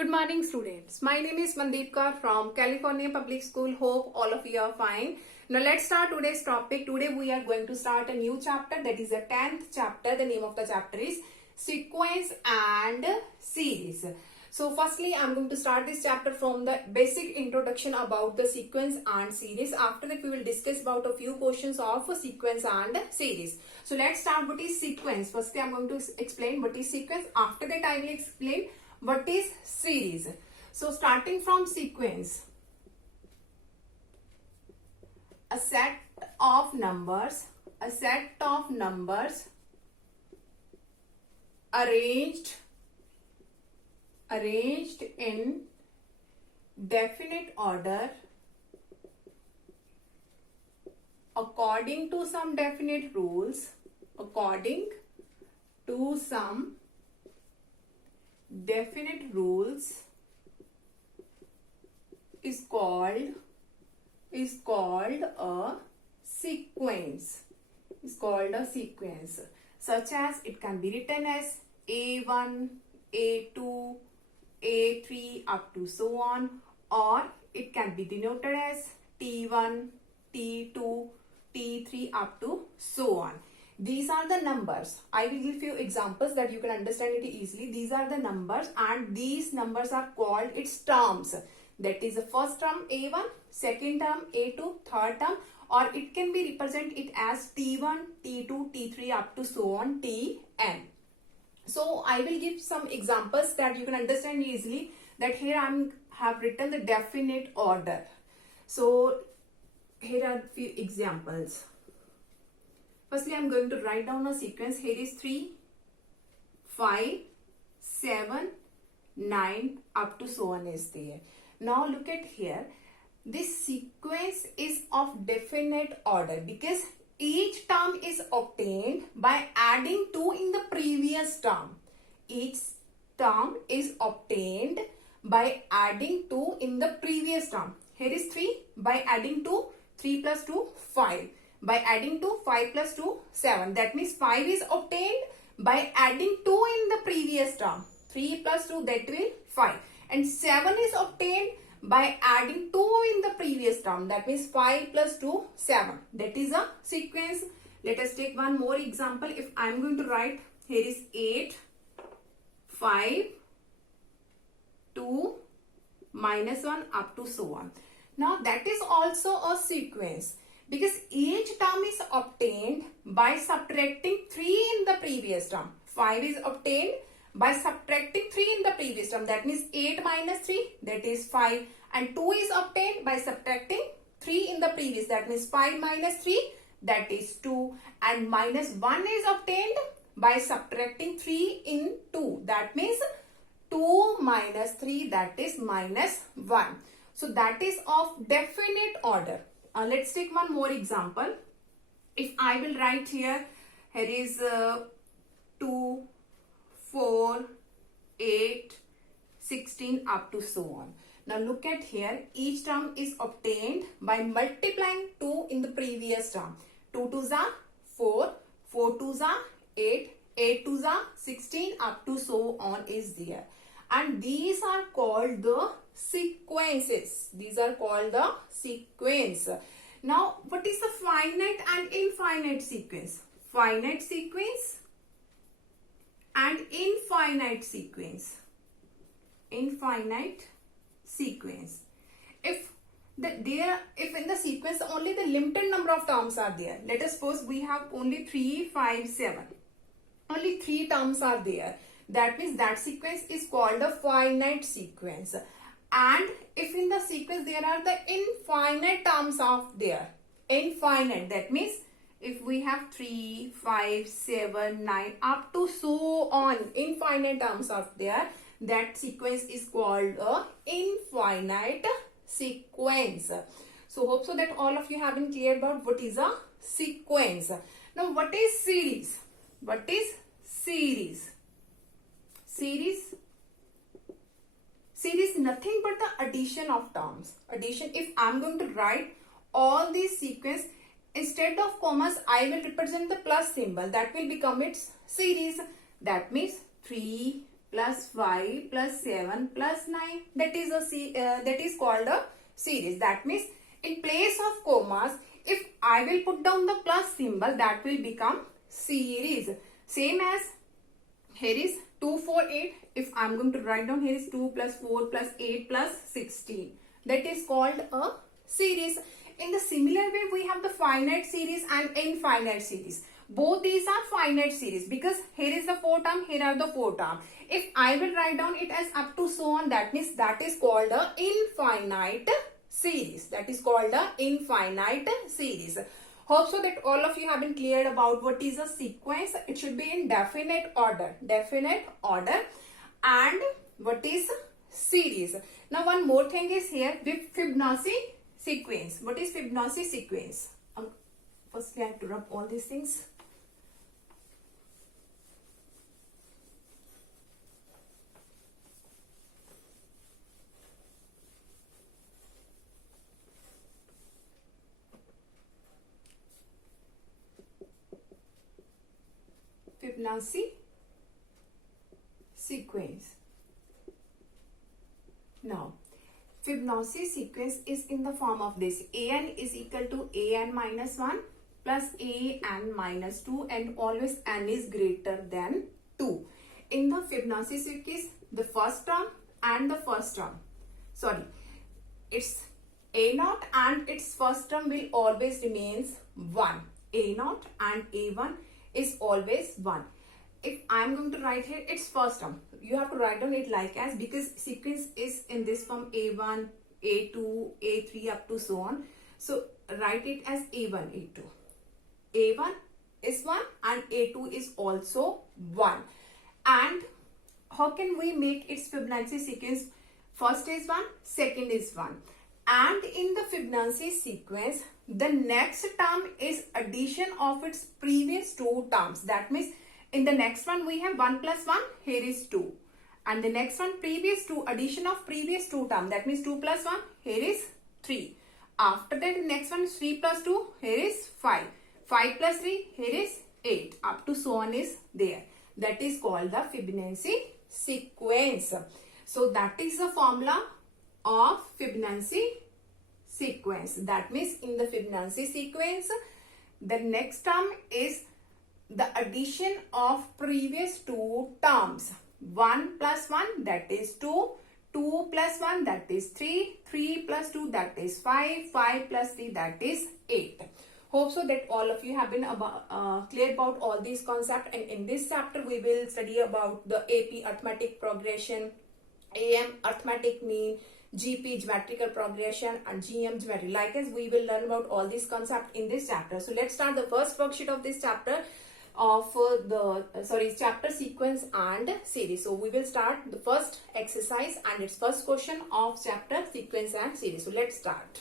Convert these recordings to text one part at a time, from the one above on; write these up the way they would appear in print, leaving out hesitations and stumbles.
Good morning, students. My name is Mandeep Kaur from California Public School. Hope all of you are fine. Now let's start today's topic. Today we are going to start a new chapter, that is the 10th chapter. The name of the chapter is Sequence and Series. So firstly, I'm going to start this chapter from the basic introduction about the sequence and series. After that, we will discuss about a few questions of sequence and series. So let's start what is sequence. Firstly, I'm going to explain what is sequence. After that, I will explain what is series. So starting from sequence, a set of numbers arranged in definite order according to some definite rules, is called a sequence. Such as it can be written as A1, A2, A3 up to so on, or it can be denoted as T1, T2, T3 up to so on. These are the numbers. I will give you examples that you can understand it easily. These are the numbers and these numbers are called its terms. That is the first term A1, second term A2, third term, or it can be represent it as T1, T2, T3 up to so on Tn. So I will give some examples that you can understand easily. That here I have written the definite order. So here are few examples. Firstly, I am going to write down a sequence. Here is 3, 5, 7, 9 up to so on is there. Now look at here. This sequence is of definite order because each term is obtained by adding 2 in the previous term. Each term is obtained by adding 2 in the previous term. Here is 3 by adding 2, 3 plus 2, 5. By adding 2, 5 plus 2, 7. That means 5 is obtained by adding 2 in the previous term. 3 plus 2, that will 5. And 7 is obtained by adding 2 in the previous term. That means 5 plus 2, 7. That is a sequence. Let us take one more example. If I am going to write, here is 8, 5, 2, minus 1 up to so on. Now that is also a sequence, because each term is obtained by subtracting 3 in the previous term. 5 is obtained by subtracting 3 in the previous term. That means 8 minus 3, that is 5. And 2 is obtained by subtracting 3 in the previous. That means 5 minus 3, that is 2. And minus 1 is obtained by subtracting 3 in 2. That means 2 minus 3, that is minus 1. So that is of definite order. Let's take one more example. If I will write here is 2, 4, 8, 16 up to so on. Now look at here. Each term is obtained by multiplying 2 in the previous term. 2 2s are 4, 4 2s are 8, 8 2s are 16 up to so on is there. And these are called the sequences. These are called the sequence. Now, what is the finite and infinite sequence? Finite sequence and infinite sequence. Infinite sequence. If in the sequence only the limited number of terms are there. Let us suppose we have only 3, 5, 7. Only 3 terms are there. That means that sequence is called a finite sequence. And if in the sequence there are the infinite terms of there. Infinite, that means if we have 3, 5, 7, 9 up to so on, infinite terms of there, that sequence is called a infinite sequence. So hope so that all of you have been clear about what is a sequence. Now what is series? What is series? Series is nothing but the addition of terms. Addition, if I am going to write all these sequence, instead of commas, I will represent the plus symbol. That will become its series. That means 3 plus 5 plus 7 plus 9. That is called a series. That means in place of commas, if I will put down the plus symbol, that will become series. Same as here is 2, 4, 8. If I am going to write down, here is 2 plus 4 plus 8 plus 16. That is called a series. In the similar way, we have the finite series and infinite series. Both these are finite series because here is the 4 term, here are the 4 term. If I will write down it as up to so on, that means that is called a infinite series. That is called a infinite series. Hope so that all of you have been cleared about what is a sequence. It should be in definite order. Definite order. And what is series. Now one more thing is here with Fibonacci sequence. What is Fibonacci sequence? Firstly I have to rub all these things. Fibonacci sequence. Now, Fibonacci sequence is in the form of this. An is equal to an minus 1 plus an minus 2 and always n is greater than 2. In the Fibonacci sequence, the first term and the first term, sorry, it's a0 and its first term will always remains 1. a0 and a1 is always 1. If I am going to write here its first term, you have to write down it like as, because sequence is in this form a1, a2, a3 up to so on. So write it as a1, a2. a1 is 1 and a2 is also 1. And how can we make its Fibonacci sequence? First is 1, second is 1. And in the Fibonacci sequence, the next term is addition of its previous two terms. That means in the next one we have 1 plus 1, here is 2. And the next one, previous 2, addition of previous two term. That means 2 plus 1, here is 3. After that, the next one is 3 plus 2, here is 5. 5 plus 3, here is 8. Up to so on is there. That is called the Fibonacci sequence. So that is the formula of Fibonacci sequence. That means in the Fibonacci sequence, the next term is the addition of previous two terms. 1 plus 1, that is 2. 2 plus 1, that is 3. 3 plus 2, that is 5. 5 plus 3, that is 8. Hope so that all of you have been clear about all these concepts. And in this chapter, we will study about the AP arithmetic progression, AM arithmetic mean, GP geometrical progression, and GM geometry. Likewise, we will learn about all these concepts in this chapter. So let's start the first worksheet of this chapter of chapter sequence and series. So we will start the first exercise and its first question of chapter sequence and series. So let's start.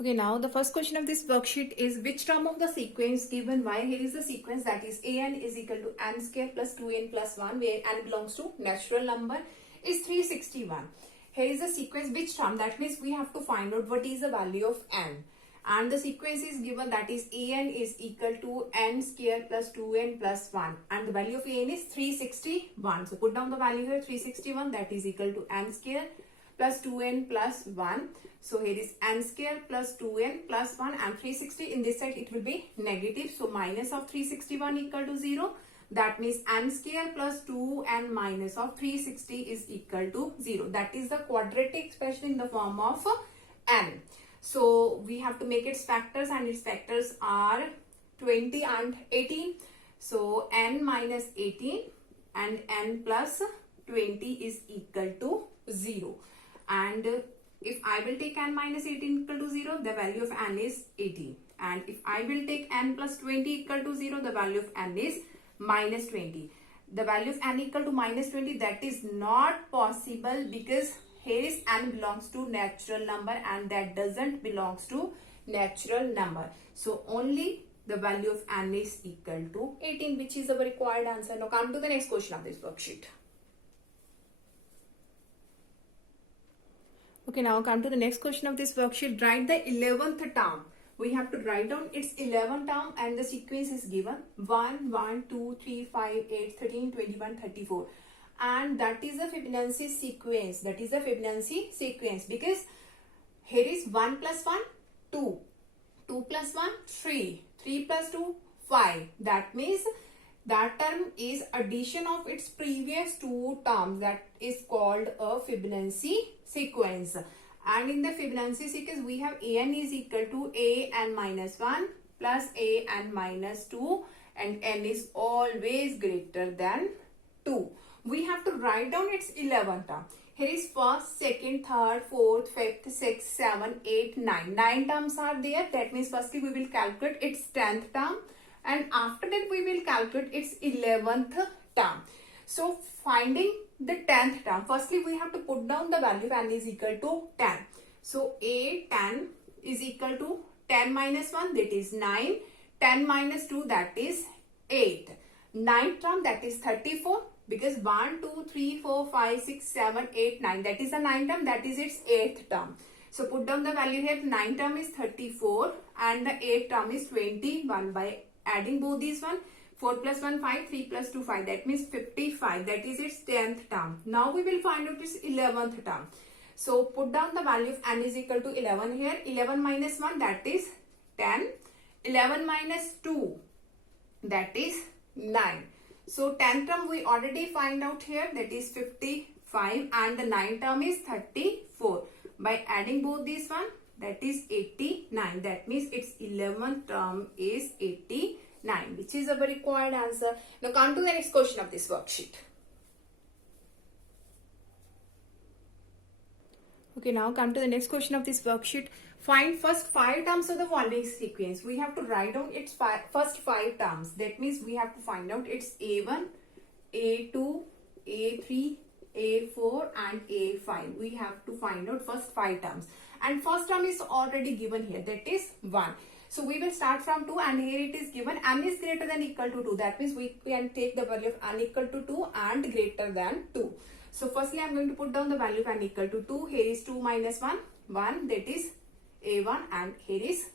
Okay, now the first question of this worksheet is which term of the sequence given y. Here is the sequence, that is an is equal to n square plus 2n plus 1, where n belongs to natural number, is 361. Here is the sequence, which term, that means we have to find out what is the value of n. And the sequence is given, that is an is equal to n square plus 2n plus 1. And the value of an is 361. So put down the value here, 361, that is equal to n square plus 2n plus 1. So here is n square plus 2n plus 1, and 360 in this side it will be negative. So minus of 361 equal to 0. That means n square plus 2n minus of 360 is equal to 0. That is the quadratic expression in the form of n. So we have to make its factors, and its factors are 20 and 18. So n minus 18 and n plus 20 is equal to 0. And if I will take n minus 18 equal to 0, the value of n is 18. And if I will take n plus 20 equal to 0, the value of n is minus 20. The value of n equal to minus 20, that is not possible, because here is n belongs to natural number and that doesn't belongs to natural number. So only the value of n is equal to 18, which is our required answer. Now come to the next question of this worksheet. Okay, now come to the next question of this worksheet. Write the 11th term. we have to write down its 11 term and the sequence is given 1, 1, 2, 3, 5, 8, 13, 21, 34. And that is a Fibonacci sequence. That is a Fibonacci sequence because here is 1 plus 1, 2. 2 plus 1, 3. 3 plus 2, 5. That means that term is addition of its previous two terms. That is called a Fibonacci sequence. And in the Fibonacci sequence, we have an is equal to an minus 1 plus an minus 2 and n is always greater than 2. We have to write down its 11 term. Here is first, second, third, fourth, fifth, sixth, 7, 8, 9. 9 terms are there. That means firstly we will calculate its 10th term and after that we will calculate its 11th term. So finding the 10th term, firstly we have to put down the value of n is equal to 10. So a10 is equal to 10 minus 1, that is 9. 10 minus 2, that is 8. 9th term, that is 34. Because 1, 2, 3, 4, 5, 6, 7, 8, 9. That is the 9th term. That is its 8th term. So put down the value here. 9th term is 34 and the 8th term is 21 by adding both these one. 4 plus 1, 5. 3 plus 2, 5. That means 55. That is its 10th term. Now we will find out its 11th term. So put down the value of n is equal to 11 here. 11 minus 1, that is 10. 11 minus 2, that is 9. So 10th term we already find out here, that is 55 and the 9th term is 34. By adding both these one, that is 89. That means its 11th term is 89, which is our required answer. Now come to the next question of this worksheet. Okay, now come to the next question of this worksheet. Find first 5 terms of the following sequence. We have to write down its first 5 terms. That means we have to find out its A1, A2, A3, A4 and A5. We have to find out first 5 terms. And first term is already given here. That is 1. So we will start from 2 and here it is given n is greater than equal to 2. That means we can take the value of n equal to 2 and greater than 2. So firstly I am going to put down the value of n equal to 2. Here is 2 minus 1. 1, that is A1 and here is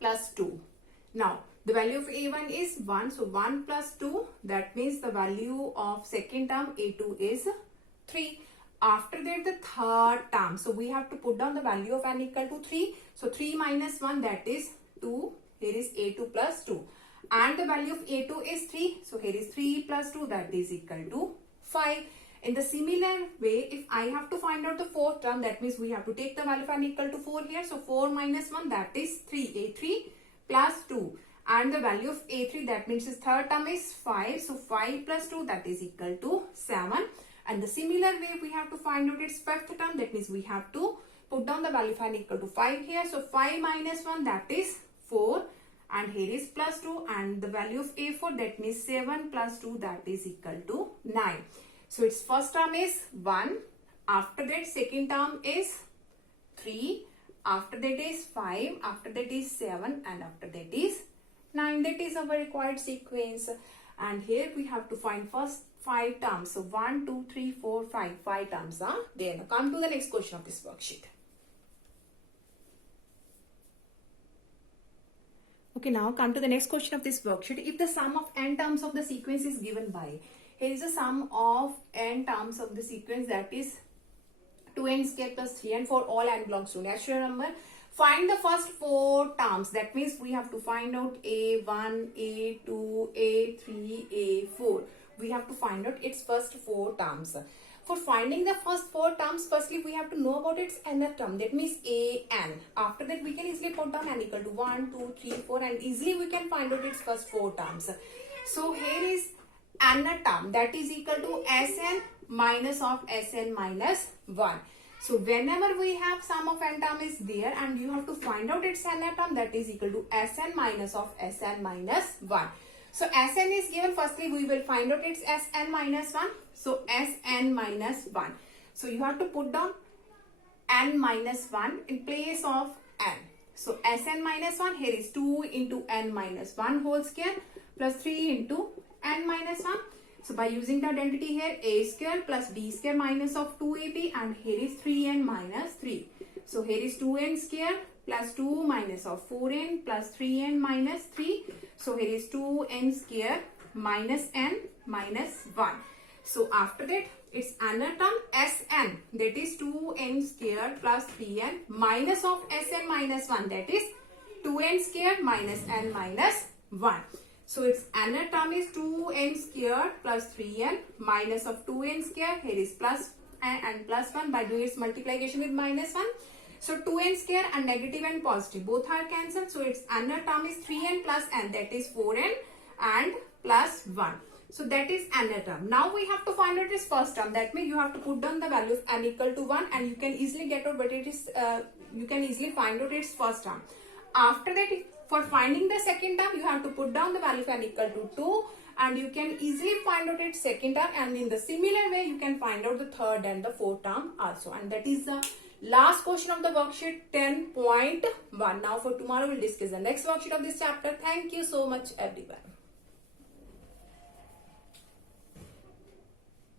plus 2. Now the value of A1 is 1. So 1 plus 2, that means the value of second term A2 is 3. After that the third term. So we have to put down the value of n equal to 3. So 3 minus 1, that is 2. Here is A2 plus 2. And the value of A2 is 3. So here is 3 plus 2, that is equal to 5. In the similar way, if I have to find out the fourth term, that means we have to take the value of n equal to 4 here. So 4 minus 1, that is 3. A3 plus 2. And the value of A3, that means its third term is 5. So 5 plus 2, that is equal to 7. And the similar way, we have to find out its fifth term. That means we have to put down the value of n equal to 5 here. So 5 minus 1, that is 4. And here is plus 2. And the value of A4, that means 7 plus 2, that is equal to 9. So its first term is 1. After that second term is 3. After that is 5. After that is 7. And after that is 9. That is our required sequence. And here we have to find first 5 terms. So 1, 2, 3, 4, 5. 5 terms are there. Now come to the next question of this worksheet. Okay, now come to the next question of this worksheet. If the sum of n terms of the sequence is given by, here is the sum of n terms of the sequence, that is 2n square plus 3n for all n belongs to natural number. Find the first 4 terms. That means we have to find out A1, A2, A3, A4. We have to find out its first 4 terms. For finding the first 4 terms, firstly we have to know about its nth term. That means an. After that we can easily put down n equal to 1, 2, 3, 4 and easily we can find out its first 4 terms. So here is nth term, that is equal to Sn minus of Sn minus 1. So whenever we have sum of n term is there and you have to find out its nth term, that is equal to Sn minus of Sn minus 1. So Sn is given. Firstly we will find out its Sn minus 1. So Sn minus 1. So you have to put down n minus 1 in place of n. So Sn minus 1, here is 2 into n minus 1 whole square plus 3 into n minus 1. So by using the identity here, a square plus b square minus of 2ab and here is 3n minus 3. So here is 2n square plus 2 minus of 4n plus 3n minus 3. So here is 2n square minus n minus 1. So after that, its another term Sn, that is 2n square plus 3n minus of Sn minus 1, that is 2n square minus n minus 1. So its another term is 2n square plus 3n minus of 2n square. Here is plus and plus 1 by doing its multiplication with minus 1. So 2n square and negative and positive both are cancelled. So its another term is 3n plus n, that is 4n and plus 1. So that is another term. Now we have to find out its first term. That means you have to put down the value of n equal to 1 and you can easily get out what it is. You can easily find out its first term. After that, for finding the second term, you have to put down the value of n equal to 2 and you can easily find out its second term, and in the similar way you can find out the third and the fourth term also. And that is the last question of the worksheet 10.1. Now for tomorrow we'll discuss the next worksheet of this chapter. Thank you so much everyone.